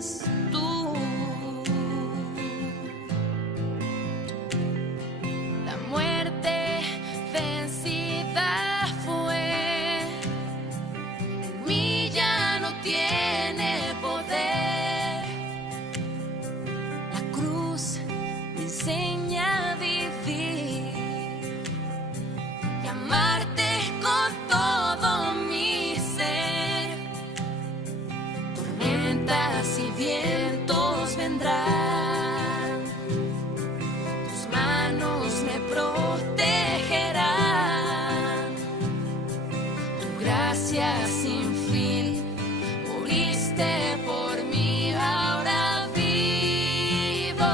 eres tú. La muerte vencida fue, en mí ya no tiene poder. La cruz me enseña a vivir y amarte con todo mi ser. Tormentas y vientos vendrán, tus manos me protegerán. Tu gracia sin fin, moriste por mí, ahora vivo.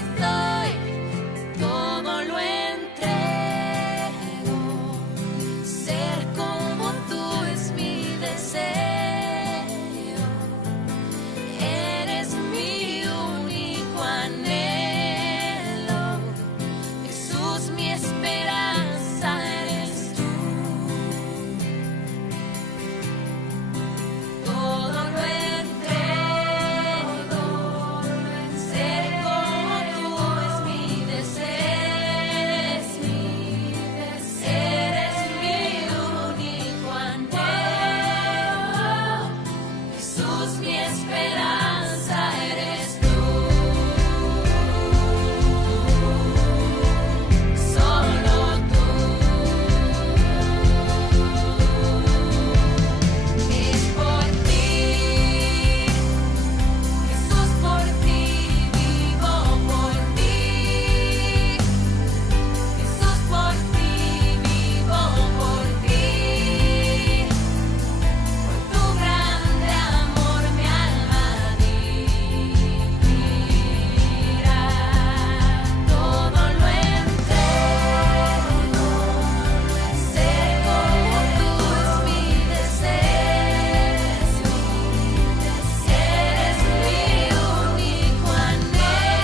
Estoy, todo lo entrego. Ser como tú es mi deseo. Eres mi único anhelo. Jesús, mi esperanza eres tú. Todo lo entrego. Ser como tú es mi deseo. Eres mi único anhelo. Jesús, mi esperanza eres tú. Solo tú. Es por ti, Jesús, por ti, vivo por ti. Jesús, por ti, vivo por ti. Por tu grande amor mi alma vivirá. Todo lo entrego. Ser como tú es mi deseo. Eres mi único anhelo.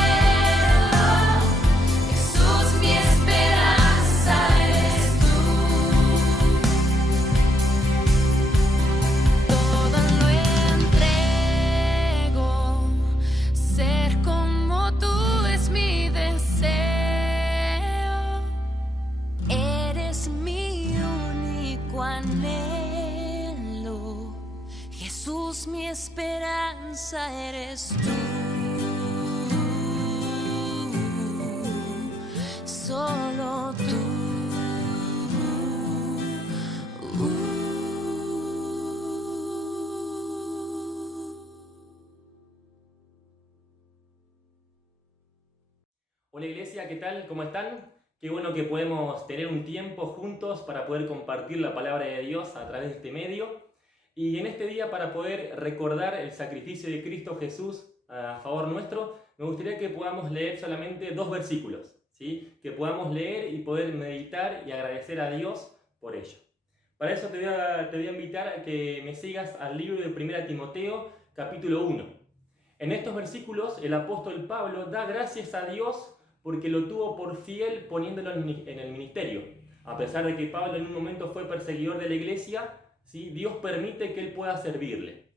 Jesús, mi esperanza eres tú. Todo lo entrego. Ser como tú es mi deseo. Eres mi único anhelo. Jesús, mi esperanza eres tú. Solo tú. Hola iglesia, ¿qué tal? ¿Cómo están? Qué bueno que podemos tener un tiempo juntos para poder compartir la palabra de Dios a través de este medio. Y en este día, para poder recordar el sacrificio de Cristo Jesús a favor nuestro, me gustaría que podamos leer solamente 2 versículos, ¿sí? Que podamos leer y poder meditar y agradecer a Dios por ello. Para eso te voy a invitar a que me sigas al libro de 1 Timoteo, capítulo 1. En estos versículos, el apóstol Pablo da gracias a Dios porque lo tuvo por fiel poniéndolo en el ministerio. A pesar de que Pablo en un momento fue perseguidor de la iglesia, ¿sí? Dios permite que él pueda servirle.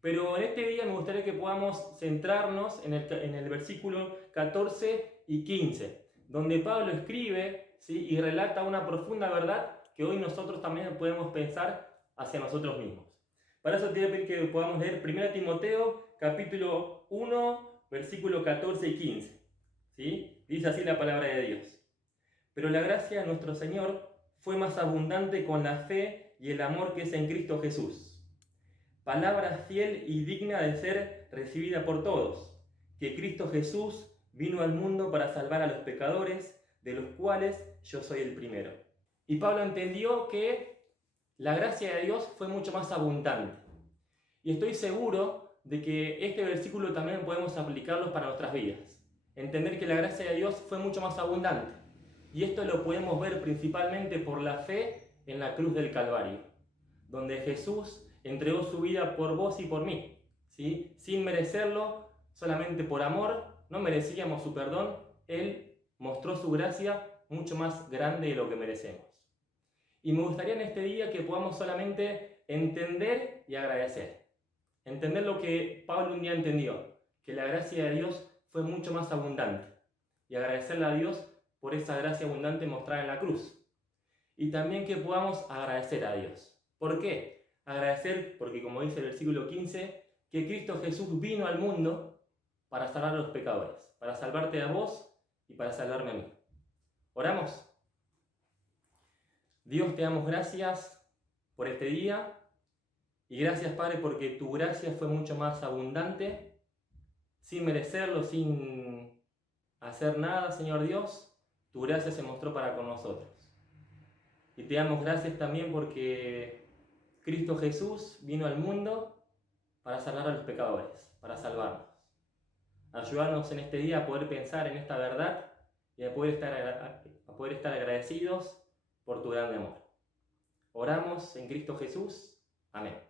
Pero en este día me gustaría que podamos centrarnos en el versículo 14 y 15, donde Pablo escribe, ¿sí? Y relata una profunda verdad que hoy nosotros también podemos pensar hacia nosotros mismos. Para eso te voy a pedir que podamos leer 1 Timoteo, capítulo 1, versículo 14 y 15. ¿Sí? Dice así la palabra de Dios. Pero la gracia de nuestro Señor fue más abundante con la fe y el amor que es en Cristo Jesús. Palabra fiel y digna de ser recibida por todos, que Cristo Jesús vino al mundo para salvar a los pecadores, de los cuales yo soy el primero. Y Pablo entendió que la gracia de Dios fue mucho más abundante. Y estoy seguro de que este versículo también podemos aplicarlo para nuestras vidas. Entender que la gracia de Dios fue mucho más abundante. Y esto lo podemos ver principalmente por la fe en la cruz del Calvario, donde Jesús entregó su vida por vos y por mí, ¿sí? Sin merecerlo, solamente por amor, no merecíamos su perdón, Él mostró su gracia mucho más grande de lo que merecemos. Y me gustaría en este día que podamos solamente entender y agradecer. Entender lo que Pablo un día entendió, que la gracia de Dios fue mucho más abundante. Y agradecerle a Dios por esa gracia abundante mostrada en la cruz. Y también que podamos agradecer a Dios. ¿Por qué? Agradecer porque, como dice el versículo 15, que Cristo Jesús vino al mundo para salvar a los pecadores, para salvarte a vos y para salvarme a mí. ¿Oramos? Dios, te damos gracias por este día y gracias, Padre, porque tu gracia fue mucho más abundante, sin merecerlo, sin hacer nada, Señor Dios, tu gracia se mostró para con nosotros. Y te damos gracias también porque Cristo Jesús vino al mundo para salvar a los pecadores, para salvarnos. Ayúdanos en este día a poder pensar en esta verdad y a poder estar agradecidos por tu grande amor. Oramos en Cristo Jesús. Amén.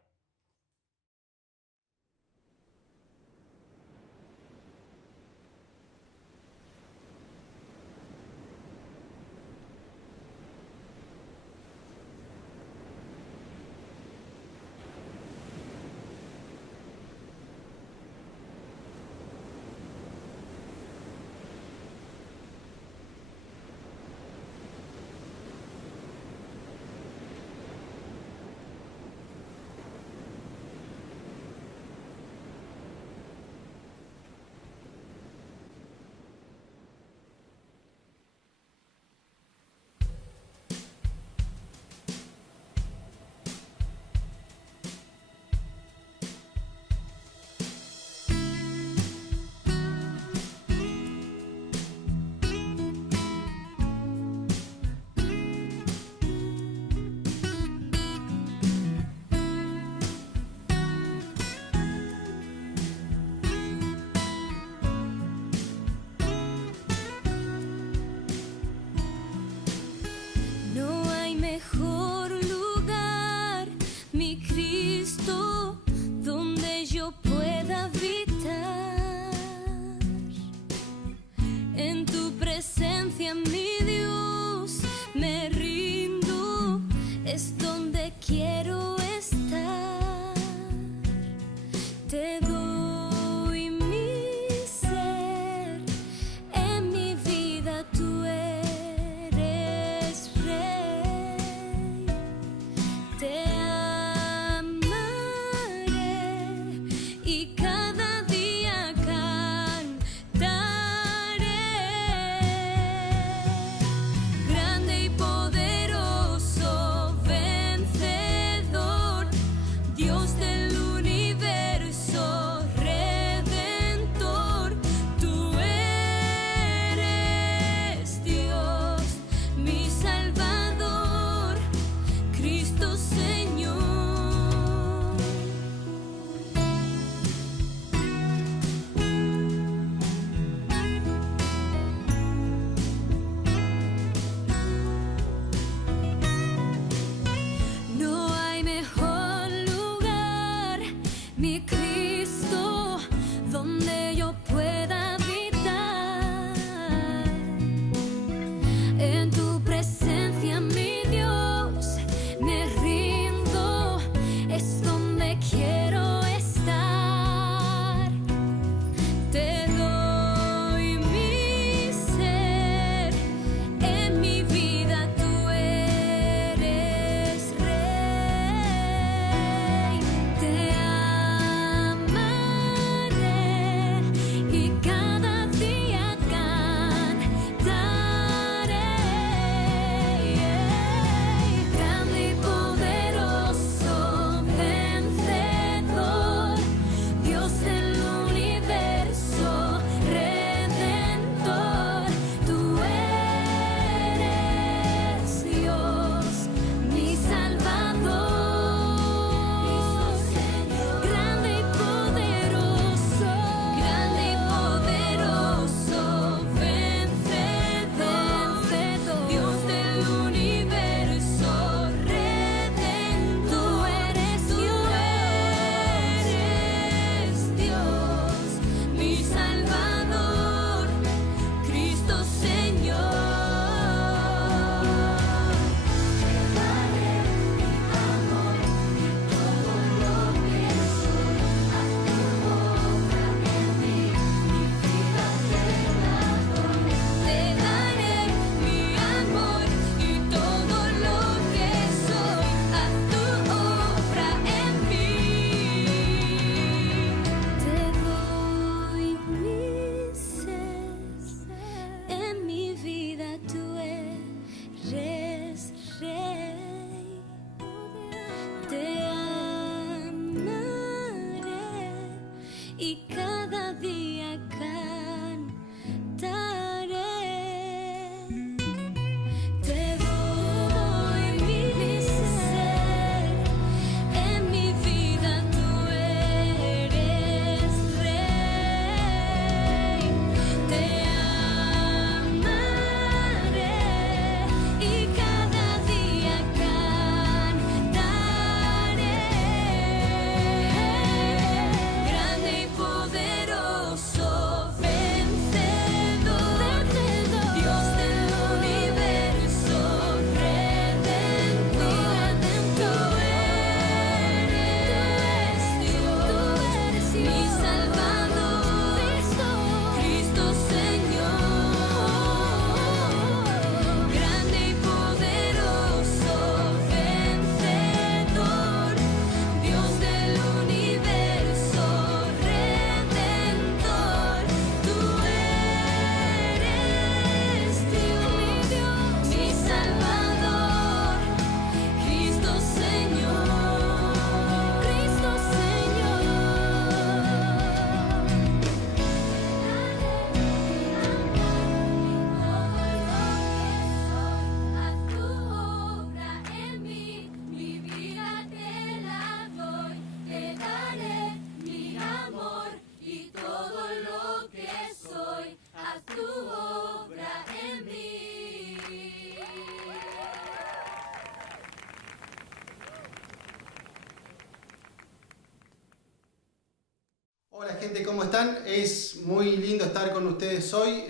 gente, ¿cómo están? Es muy lindo estar con ustedes hoy.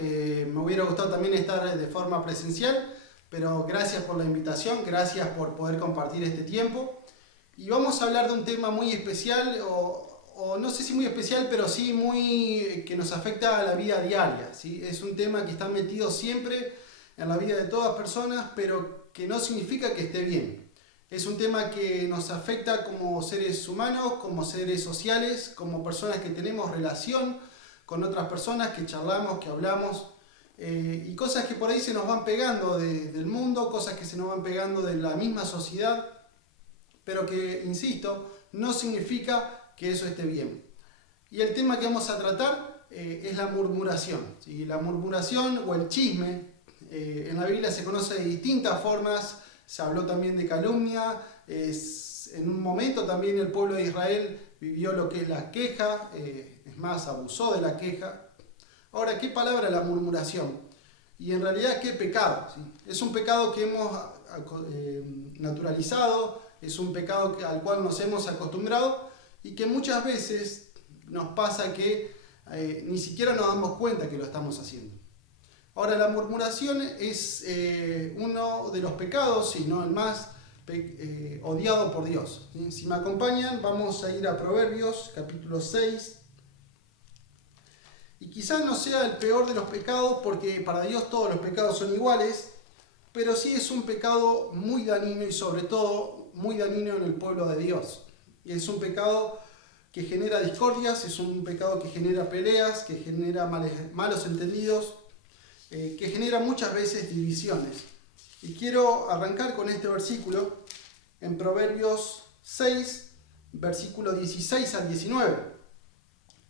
Me hubiera gustado también estar de forma presencial, pero gracias por la invitación, gracias por poder compartir este tiempo. Y vamos a hablar de un tema muy especial, o no sé si muy especial, pero sí muy que nos afecta a la vida diaria, ¿sí? Es un tema que está metido siempre en la vida de todas personas, pero que no significa que esté bien. Es un tema que nos afecta como seres humanos, como seres sociales, como personas que tenemos relación con otras personas, que charlamos, que hablamos, y cosas que por ahí se nos van pegando del mundo, cosas que se nos van pegando de la misma sociedad, pero que, insisto, no significa que eso esté bien. Y el tema que vamos a tratar es la murmuración, ¿sí? La murmuración o el chisme, en la Biblia se conoce de distintas formas. Se habló también de calumnia, en un momento también el pueblo de Israel vivió lo que es la queja, es más, abusó de la queja. Ahora, ¿qué palabra la murmuración? Y en realidad, ¿qué pecado? ¿Sí? Es un pecado que hemos naturalizado, es un pecado al cual nos hemos acostumbrado y que muchas veces nos pasa que ni siquiera nos damos cuenta que lo estamos haciendo. Ahora, la murmuración es uno de los pecados, si no el más odiado por Dios. ¿Sí? Si me acompañan, vamos a ir a Proverbios, capítulo 6. Y quizás no sea el peor de los pecados, porque para Dios todos los pecados son iguales, pero sí es un pecado muy dañino y sobre todo muy dañino en el pueblo de Dios. Y es un pecado que genera discordias, es un pecado que genera peleas, que genera malos entendidos, que genera muchas veces divisiones. Y quiero arrancar con este versículo en Proverbios 6, versículo 16 al 19.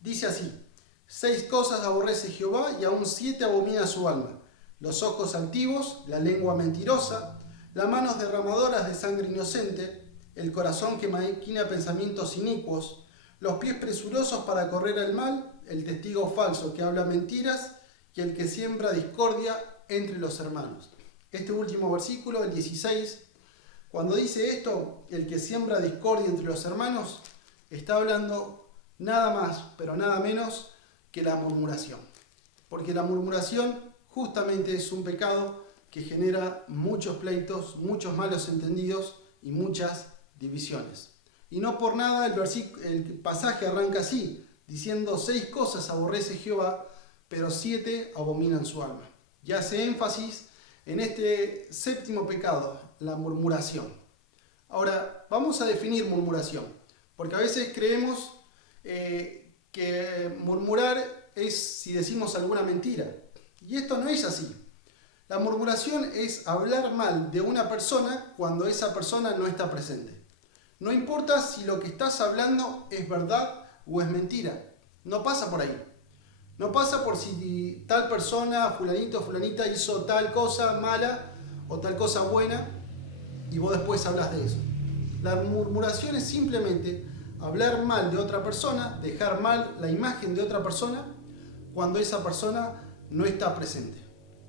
Dice así: 6 cosas aborrece Jehová y aún 7 abomina su alma: los ojos altivos, la lengua mentirosa, las manos derramadoras de sangre inocente, el corazón que maquina pensamientos inicuos, los pies presurosos para correr al mal, el testigo falso que habla mentiras, y el que siembra discordia entre los hermanos. Este último versículo, el 16, cuando dice esto, el que siembra discordia entre los hermanos, está hablando nada más, pero nada menos que la murmuración. Porque la murmuración justamente es un pecado que genera muchos pleitos, muchos malos entendidos y muchas divisiones. Y no por nada el pasaje arranca así, diciendo: 6 cosas aborrece Jehová, pero 7 abominan su alma. Y hace énfasis en este séptimo pecado, la murmuración. Ahora, vamos a definir murmuración, porque a veces creemos que murmurar es si decimos alguna mentira. Y esto no es así. La murmuración es hablar mal de una persona cuando esa persona no está presente. No importa si lo que estás hablando es verdad o es mentira. No pasa por ahí. No pasa por si tal persona, fulanito o fulanita, hizo tal cosa mala o tal cosa buena y vos después hablas de eso. La murmuración es simplemente hablar mal de otra persona, dejar mal la imagen de otra persona cuando esa persona no está presente.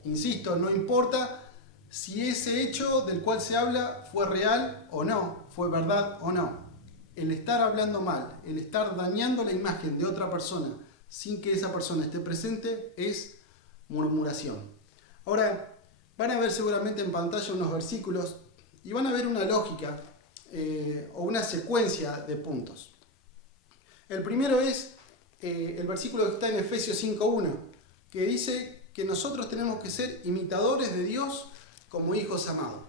Insisto, no importa si ese hecho del cual se habla fue real o no, fue verdad o no. El estar hablando mal, el estar dañando la imagen de otra persona sin que esa persona esté presente, es murmuración. Ahora, van a ver seguramente en pantalla unos versículos y van a ver una lógica o una secuencia de puntos. El primero es el versículo que está en Efesios 5.1, que dice que nosotros tenemos que ser imitadores de Dios como hijos amados.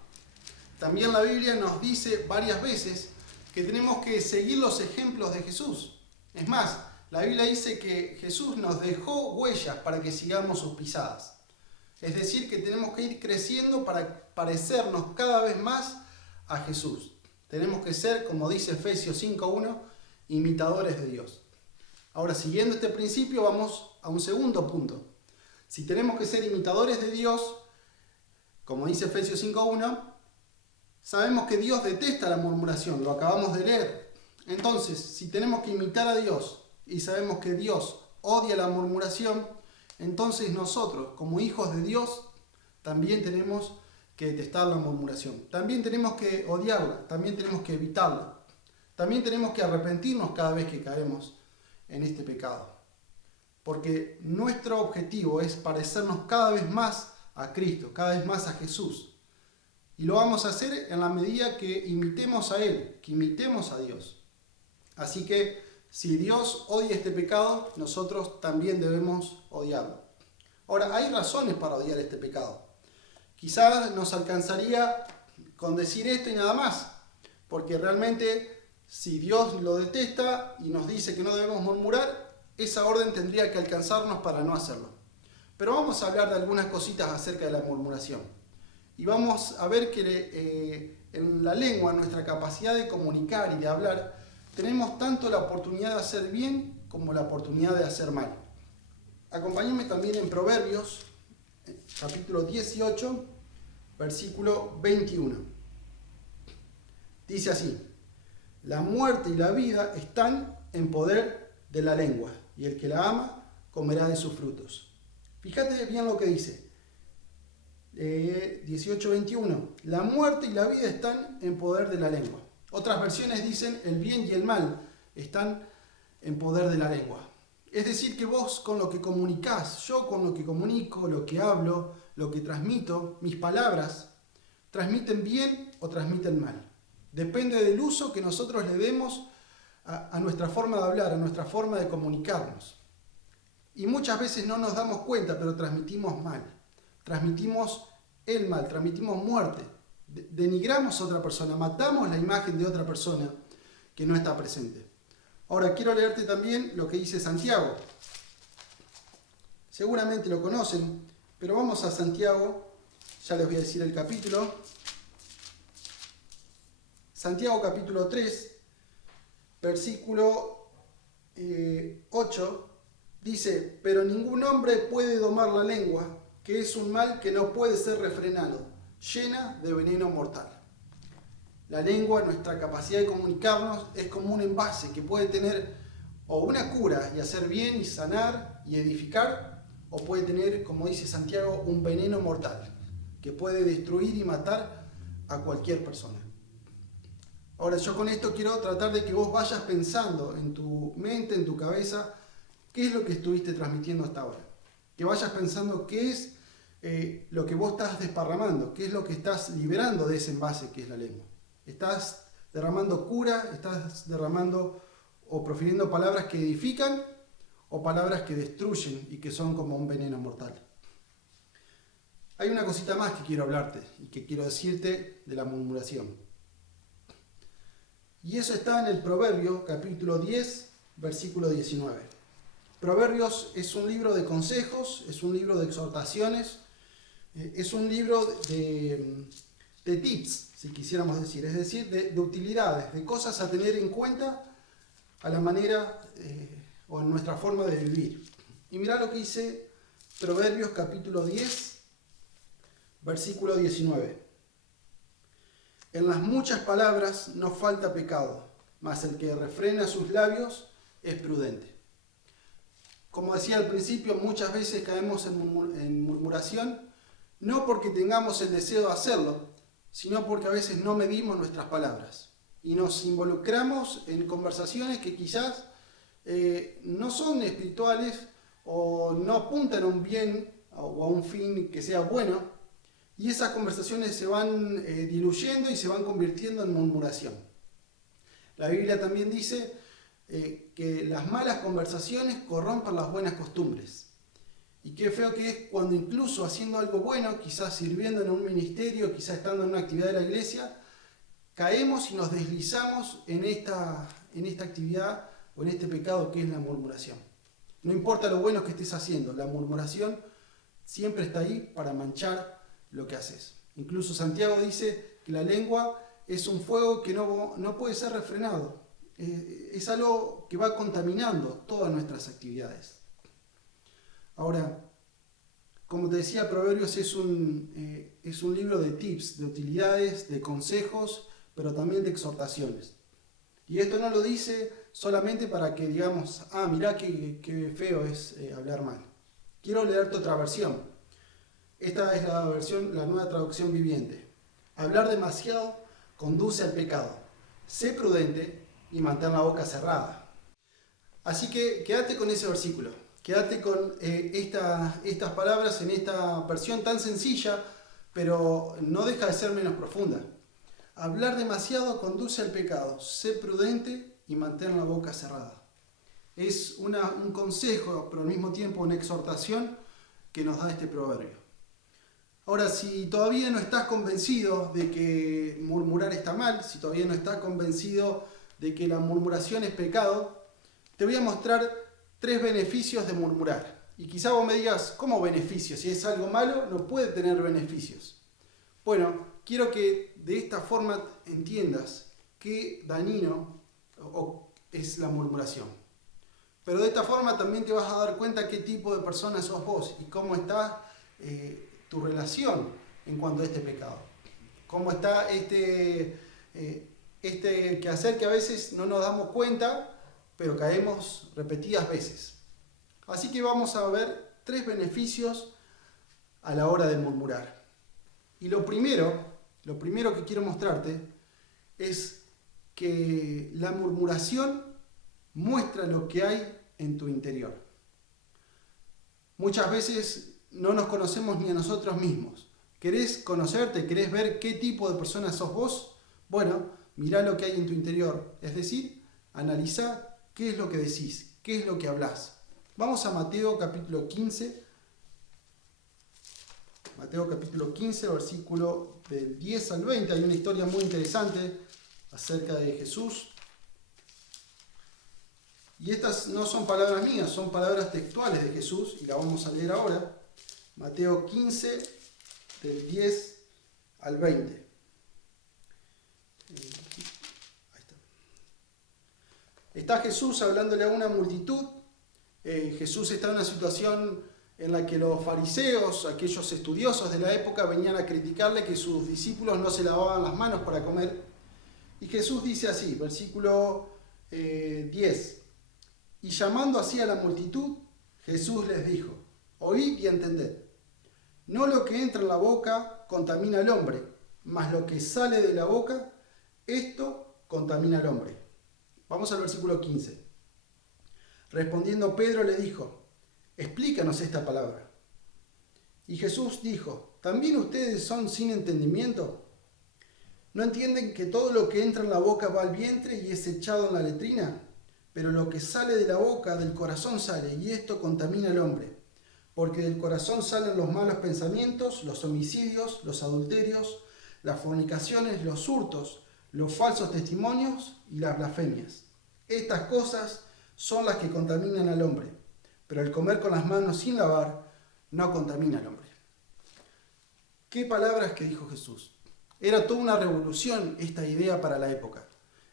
También la Biblia nos dice varias veces que tenemos que seguir los ejemplos de Jesús. Es más, la Biblia dice que Jesús nos dejó huellas para que sigamos sus pisadas. Es decir, que tenemos que ir creciendo para parecernos cada vez más a Jesús. Tenemos que ser, como dice Efesios 5.1, imitadores de Dios. Ahora, siguiendo este principio, vamos a un segundo punto. Si tenemos que ser imitadores de Dios, como dice Efesios 5.1, sabemos que Dios detesta la murmuración, lo acabamos de leer. Entonces, si tenemos que imitar a Dios y sabemos que Dios odia la murmuración, entonces nosotros, como hijos de Dios, también tenemos que detestar la murmuración. También tenemos que odiarla, también tenemos que evitarla. También tenemos que arrepentirnos cada vez que caemos en este pecado. Porque nuestro objetivo es parecernos cada vez más a Cristo, cada vez más a Jesús. Y lo vamos a hacer en la medida que imitemos a Él, que imitemos a Dios. Así que si Dios odia este pecado, nosotros también debemos odiarlo. Ahora, hay razones para odiar este pecado. Quizás nos alcanzaría con decir esto y nada más, porque realmente si Dios lo detesta y nos dice que no debemos murmurar, esa orden tendría que alcanzarnos para no hacerlo. Pero vamos a hablar de algunas cositas acerca de la murmuración. Y vamos a ver que en la lengua, nuestra capacidad de comunicar y de hablar, tenemos tanto la oportunidad de hacer bien como la oportunidad de hacer mal. Acompáñenme también en Proverbios, capítulo 18, versículo 21. Dice así: la muerte y la vida están en poder de la lengua, y el que la ama comerá de sus frutos. Fíjate bien lo que dice. 18:21. La muerte y la vida están en poder de la lengua. Otras versiones dicen el bien y el mal están en poder de la lengua. Es decir, que vos con lo que comunicás, yo con lo que comunico, lo que hablo, lo que transmito, mis palabras, transmiten bien o transmiten mal. Depende del uso que nosotros le demos a nuestra forma de hablar, a nuestra forma de comunicarnos. Y muchas veces no nos damos cuenta, pero transmitimos mal. Transmitimos el mal, transmitimos muerte. Denigramos a otra persona, matamos la imagen de otra persona que no está presente. Ahora quiero leerte también lo que dice Santiago. Seguramente lo conocen, pero vamos a Santiago, ya les voy a decir el capítulo. Santiago capítulo 3, versículo 8, dice: pero ningún hombre puede domar la lengua, que es un mal que no puede ser refrenado, llena de veneno mortal. La lengua, nuestra capacidad de comunicarnos, es como un envase que puede tener o una cura y hacer bien y sanar y edificar, o puede tener, como dice Santiago, un veneno mortal que puede destruir y matar a cualquier persona. Ahora, yo con esto quiero tratar de que vos vayas pensando en tu mente, en tu cabeza, qué es lo que estuviste transmitiendo hasta ahora. Que vayas pensando qué es lo que vos estás desparramando, qué es lo que estás liberando de ese envase que es la lengua. ¿Estás derramando cura? ¿Estás derramando o profiriendo palabras que edifican o palabras que destruyen y que son como un veneno mortal? Hay una cosita más que quiero hablarte y que quiero decirte de la murmuración. Y eso está en el Proverbio, capítulo 10, versículo 19. Proverbios es un libro de consejos, es un libro de exhortaciones, es un libro de tips, si quisiéramos decir, es decir, de utilidades, de cosas a tener en cuenta a la manera o en nuestra forma de vivir. Y mirá lo que dice Proverbios capítulo 10, versículo 19. En las muchas palabras no falta pecado, mas el que refrena sus labios es prudente. Como decía al principio, muchas veces caemos en murmuración, no porque tengamos el deseo de hacerlo, sino porque a veces no medimos nuestras palabras y nos involucramos en conversaciones que quizás no son espirituales o no apuntan a un bien o a un fin que sea bueno, y esas conversaciones se van diluyendo y se van convirtiendo en murmuración. La Biblia también dice que las malas conversaciones corrompen las buenas costumbres. Y qué feo que es cuando incluso haciendo algo bueno, quizás sirviendo en un ministerio, quizás estando en una actividad de la iglesia, caemos y nos deslizamos en esta actividad o en este pecado que es la murmuración. No importa lo bueno que estés haciendo, la murmuración siempre está ahí para manchar lo que haces. Incluso Santiago dice que la lengua es un fuego que no puede ser refrenado. Es algo que va contaminando todas nuestras actividades. Ahora, como te decía, Proverbios es un libro de tips, de utilidades, de consejos, pero también de exhortaciones. Y esto no lo dice solamente para que digamos, mirá qué feo es hablar mal. Quiero leerte otra versión. Esta es la nueva traducción viviente. Hablar demasiado conduce al pecado. Sé prudente y mantén la boca cerrada. Así que quédate con ese versículo, quédate con estas palabras en esta versión tan sencilla, pero no deja de ser menos profunda. Hablar demasiado conduce al pecado, sé prudente y mantén la boca cerrada. Es un consejo, pero al mismo tiempo una exhortación que nos da este proverbio. Ahora, si todavía no estás convencido de que murmurar está mal, si todavía no estás convencido de que la murmuración es pecado, te voy a mostrar 3 beneficios de murmurar. Y quizá vos me digas, ¿cómo beneficios? Si es algo malo, no puede tener beneficios. Bueno, quiero que de esta forma entiendas qué dañino es la murmuración. Pero de esta forma también te vas a dar cuenta qué tipo de persona sos vos y cómo está tu relación en cuanto a este pecado. Cómo está este quehacer que a veces no nos damos cuenta, pero caemos repetidas veces. Así que vamos a ver 3 beneficios a la hora de murmurar. Y lo primero que quiero mostrarte es que la murmuración muestra lo que hay en tu interior. Muchas veces no nos conocemos ni a nosotros mismos. ¿Querés conocerte? ¿Querés ver qué tipo de persona sos vos? Bueno, mirá lo que hay en tu interior. Es decir, analizá qué es lo que decís, qué es lo que hablás. Vamos a Mateo capítulo 15. Mateo capítulo 15, versículo del 10 al 20. Hay una historia muy interesante acerca de Jesús. Y estas no son palabras mías, son palabras textuales de Jesús, y la vamos a leer ahora. Mateo 15, del 10 al 20. Ahí está Jesús hablándole a una multitud. Jesús está en una situación en la que los fariseos, aquellos estudiosos de la época, venían a criticarle que sus discípulos no se lavaban las manos para comer. Y Jesús dice así, versículo 10. Y llamando así a la multitud, Jesús les dijo, oíd y entended. No lo que entra en la boca contamina al hombre, mas lo que sale de la boca, esto contamina al hombre. Vamos al versículo 15. Respondiendo Pedro le dijo, explícanos esta palabra. Y Jesús dijo, ¿también ustedes son sin entendimiento? ¿No entienden que todo lo que entra en la boca va al vientre y es echado en la letrina? Pero lo que sale de la boca, del corazón sale, y esto contamina al hombre. Porque del corazón salen los malos pensamientos, los homicidios, los adulterios, las fornicaciones, los hurtos, los falsos testimonios y las blasfemias. Estas cosas son las que contaminan al hombre, pero el comer con las manos sin lavar no contamina al hombre. ¿Qué palabras que dijo Jesús? Era toda una revolución esta idea para la época.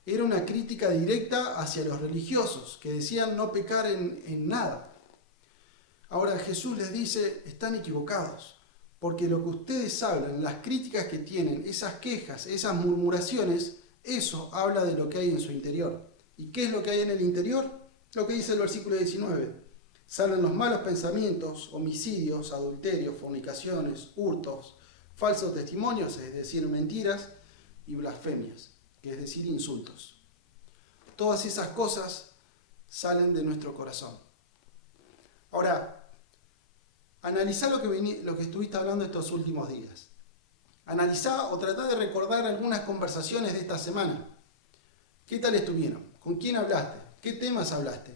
Era una crítica directa hacia los religiosos que decían no pecar en nada. Ahora Jesús les dice, están equivocados, porque lo que ustedes hablan, las críticas que tienen, esas quejas, esas murmuraciones, eso habla de lo que hay en su interior. ¿Y qué es lo que hay en el interior? Lo que dice el versículo 19. Salen los malos pensamientos, homicidios, adulterios, fornicaciones, hurtos, falsos testimonios, es decir, mentiras, y blasfemias, que es decir, insultos. Todas esas cosas salen de nuestro corazón. Ahora, analizá lo que estuviste hablando estos últimos días. Analizá o tratá de recordar algunas conversaciones de esta semana. ¿Qué tal estuvieron? ¿Con quién hablaste? ¿Qué temas hablaste?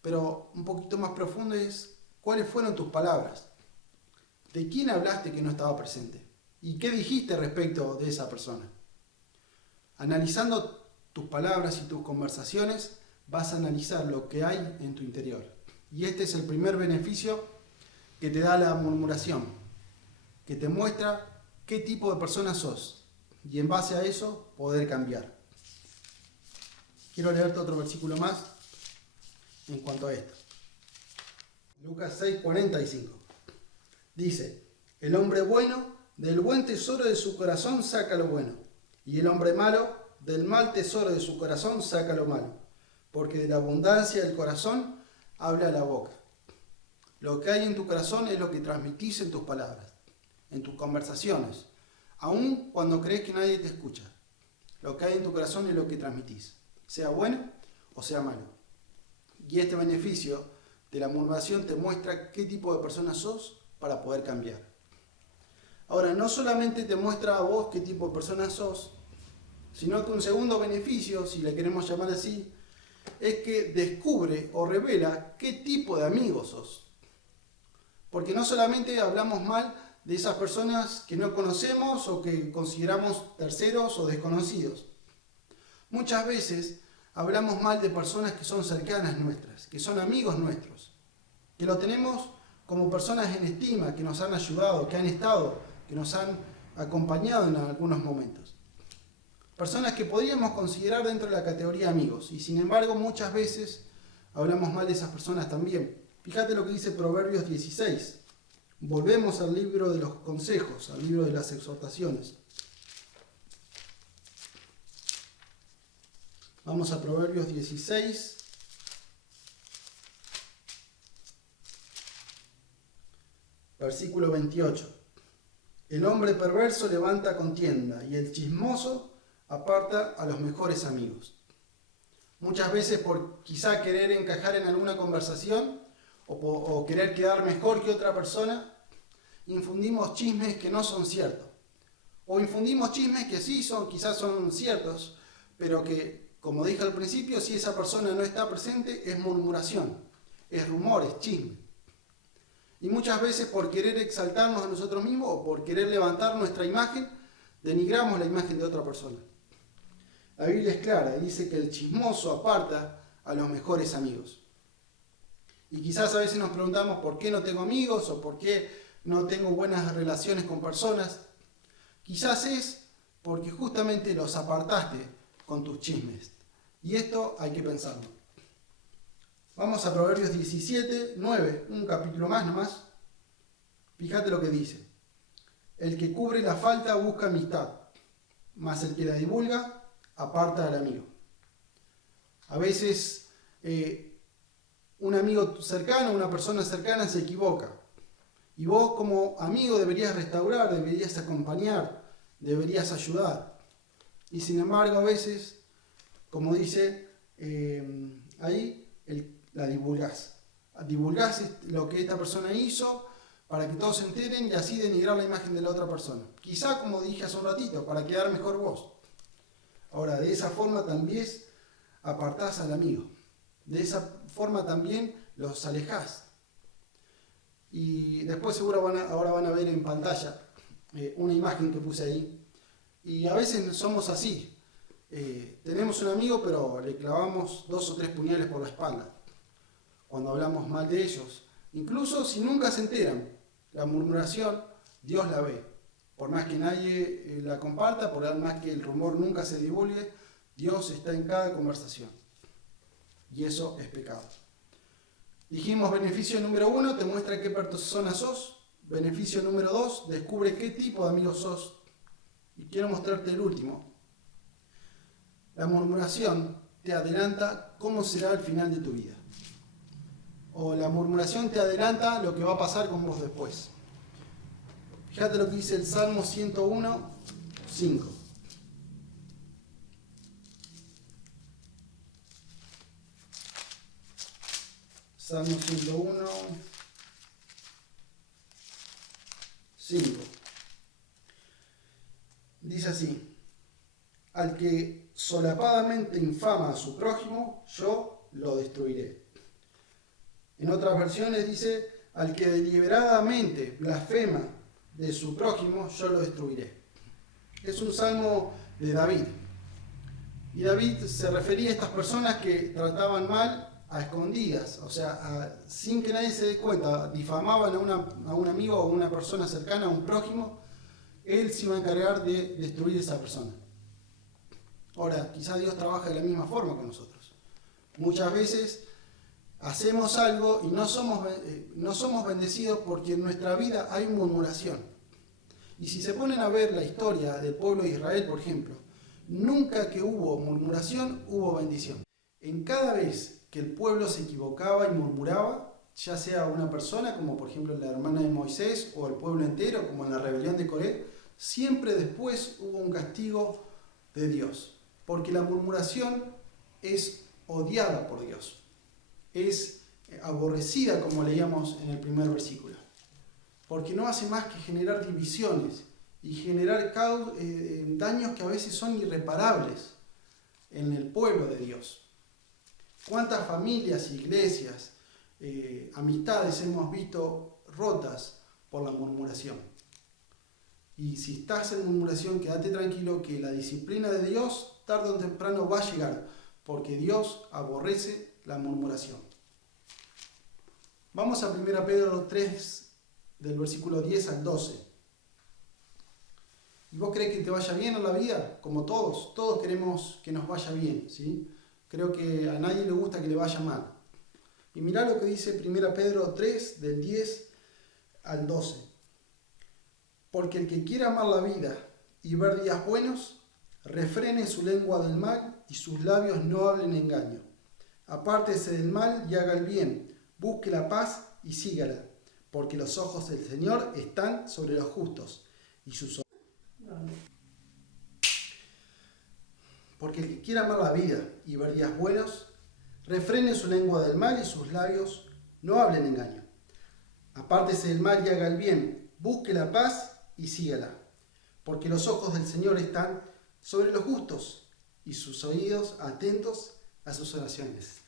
Pero un poquito más profundo es, ¿cuáles fueron tus palabras? ¿De quién hablaste que no estaba presente? ¿Y qué dijiste respecto de esa persona? Analizando tus palabras y tus conversaciones, vas a analizar lo que hay en tu interior. Y este es el primer beneficio que te da la murmuración, que te muestra qué tipo de persona sos. Y en base a eso, poder cambiar. Quiero leerte otro versículo más en cuanto a esto. Lucas 6:45. Dice, el hombre bueno del buen tesoro de su corazón saca lo bueno, y el hombre malo del mal tesoro de su corazón saca lo malo, porque de la abundancia del corazón habla la boca. Lo que hay en tu corazón es lo que transmitís en tus palabras, en tus conversaciones, aun cuando crees que nadie te escucha. Lo que hay en tu corazón es lo que transmitís, sea bueno o sea malo. Y este beneficio de la murmuración te muestra qué tipo de persona sos para poder cambiar. Ahora, no solamente te muestra a vos qué tipo de persona sos, sino que un segundo beneficio, si le queremos llamar así, es que descubre o revela qué tipo de amigo sos. Porque no solamente hablamos mal de esas personas que no conocemos o que consideramos terceros o desconocidos. Muchas veces hablamos mal de personas que son cercanas nuestras, que son amigos nuestros, que lo tenemos como personas en estima, que nos han ayudado, que han estado, que nos han acompañado en algunos momentos. Personas que podríamos considerar dentro de la categoría amigos, y sin embargo muchas veces hablamos mal de esas personas también. Fíjate lo que dice Proverbios 16. Volvemos al libro de los consejos, al libro de las exhortaciones. Vamos a Proverbios 16. Versículo 28. El hombre perverso levanta contienda y el chismoso aparta a los mejores amigos. Muchas veces por quizá querer encajar en alguna conversación o querer quedar mejor que otra persona, infundimos chismes que no son ciertos. O infundimos chismes que sí quizás son ciertos, pero que, como dije al principio, si esa persona no está presente, es murmuración, es rumor, es chisme. Y muchas veces por querer exaltarnos a nosotros mismos o por querer levantar nuestra imagen, denigramos la imagen de otra persona. La Biblia es clara, dice que el chismoso aparta a los mejores amigos. Y quizás a veces nos preguntamos por qué no tengo amigos o por qué no tengo buenas relaciones con personas. Quizás es porque justamente los apartaste con tus chismes. Y esto hay que pensarlo. Vamos a Proverbios 17, 9, un capítulo más nomás. Fíjate lo que dice. El que cubre la falta busca amistad, mas el que la divulga aparta al amigo. A veces un amigo cercano, una persona cercana se equivoca. Y vos como amigo deberías restaurar, deberías acompañar, deberías ayudar. Y sin embargo a veces, como dice ahí, la divulgás. Divulgás lo que esta persona hizo para que todos se enteren y así denigrar la imagen de la otra persona. Quizá, como dije hace un ratito, para quedar mejor vos. Ahora, de esa forma también apartás al amigo. De esa forma también los alejás. Y después seguro ahora van a ver en pantalla una imagen que puse ahí. Y a veces somos así. Tenemos un amigo pero le clavamos 2 o 3 puñales por la espalda. Cuando hablamos mal de ellos. Incluso si nunca se enteran. La murmuración, Dios la ve. Por más que nadie la comparta, por más que el rumor nunca se divulgue, Dios está en cada conversación. Y eso es pecado. Dijimos beneficio número 1, te muestra qué persona sos. Beneficio número 2, descubre qué tipo de amigo sos. Y quiero mostrarte el último. La murmuración te adelanta cómo será el final de tu vida. O la murmuración te adelanta lo que va a pasar con vos después. Fíjate lo que dice el Salmo 101, 5. Salmo 101, 5. Dice así: al que solapadamente infama a su prójimo, yo lo destruiré. En otras versiones dice: al que deliberadamente blasfema de su prójimo, yo lo destruiré. Es un salmo de David. Y David se refería a estas personas que trataban mal a escondidas, o sea, sin que nadie se dé cuenta, difamaban a un amigo o a una persona cercana, a un prójimo, él se iba a encargar de destruir a esa persona. Ahora, quizás Dios trabaja de la misma forma con nosotros. Muchas veces hacemos algo y no somos bendecidos porque en nuestra vida hay murmuración. Y si se ponen a ver la historia del pueblo de Israel, por ejemplo, nunca que hubo murmuración, hubo bendición. En cada vez que el pueblo se equivocaba y murmuraba, ya sea una persona, como por ejemplo la hermana de Moisés, o el pueblo entero, como en la rebelión de Coré, siempre después hubo un castigo de Dios. Porque la murmuración es odiada por Dios. es aborrecida, como leíamos en el primer versículo, porque no hace más que generar divisiones y generar daños que a veces son irreparables en el pueblo de Dios. ¿Cuántas familias, iglesias, amistades hemos visto rotas por la murmuración? Y si estás en murmuración, quédate tranquilo que la disciplina de Dios tarde o temprano va a llegar, porque Dios aborrece la murmuración. Vamos a 1 Pedro 3, del versículo 10 al 12. ¿Y vos crees que te vaya bien en la vida? Como todos queremos que nos vaya bien, ¿sí? Creo que a nadie le gusta que le vaya mal. Y mirá lo que dice 1 Pedro 3, del 10 al 12. Porque el que quiera amar la vida y ver días buenos, refrene su lengua del mal y sus labios no hablen engaño. Apártese del mal y haga el bien, busque la paz y sígala, porque los ojos del Señor están sobre los justos y sus Porque el que quiera amar la vida y ver días buenos, refrene su lengua del mal y sus labios no hablen engaño. Apártese del mal y haga el bien, busque la paz y sígala, porque los ojos del Señor están sobre los justos y sus oídos atentos a sus oraciones.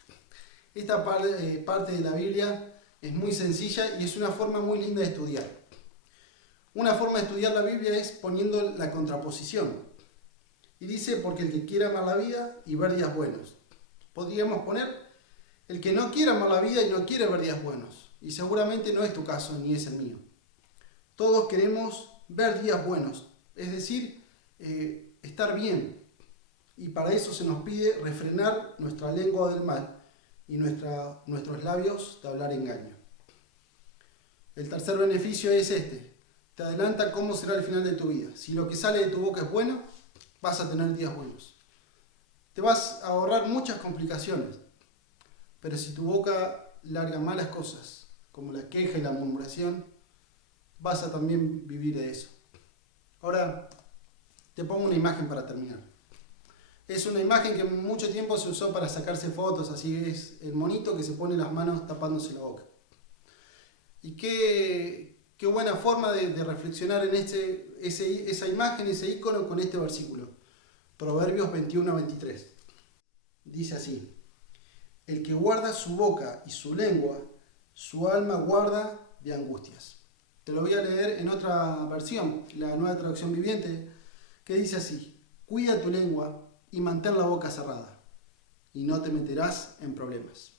Esta parte de la Biblia es muy sencilla y es una forma muy linda de estudiar. Una forma de estudiar la Biblia es poniendo la contraposición. Y dice, porque el que quiera amar la vida y ver días buenos. Podríamos poner, el que no quiera amar la vida y no quiere ver días buenos. Y seguramente no es tu caso ni es el mío. Todos queremos ver días buenos, es decir, estar bien. Y para eso se nos pide refrenar nuestra lengua del mal y nuestros labios de hablar engaño. El tercer beneficio es este. Te adelanta cómo será el final de tu vida. Si lo que sale de tu boca es bueno, vas a tener días buenos. Te vas a ahorrar muchas complicaciones. Pero si tu boca larga malas cosas, como la queja y la murmuración, vas a también vivir de eso. Ahora, te pongo una imagen para terminar. Es una imagen que mucho tiempo se usó para sacarse fotos, así es el monito que se pone las manos tapándose la boca. Y qué buena forma de reflexionar en esa imagen, ese icono con este versículo. Proverbios 21-23. Dice así: el que guarda su boca y su lengua, su alma guarda de angustias. Te lo voy a leer en otra versión, la Nueva Traducción Viviente, que dice así: cuida tu lengua y mantén la boca cerrada, y no te meterás en problemas.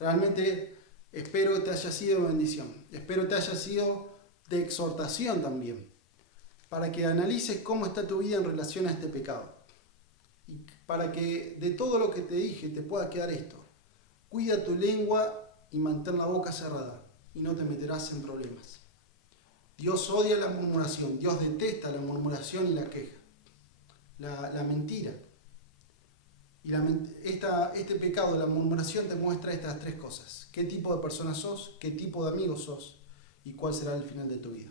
Realmente espero que te haya sido de bendición, espero que te haya sido de exhortación también, para que analices cómo está tu vida en relación a este pecado. Y para que de todo lo que te dije te pueda quedar esto: cuida tu lengua y mantén la boca cerrada, y no te meterás en problemas. Dios odia la murmuración, Dios detesta la murmuración y la queja, la mentira. Y este pecado, la murmuración, te muestra estas tres cosas: qué tipo de persona sos, qué tipo de amigo sos y cuál será el final de tu vida.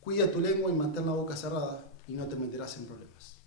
Cuida tu lengua y mantén la boca cerrada y no te meterás en problemas.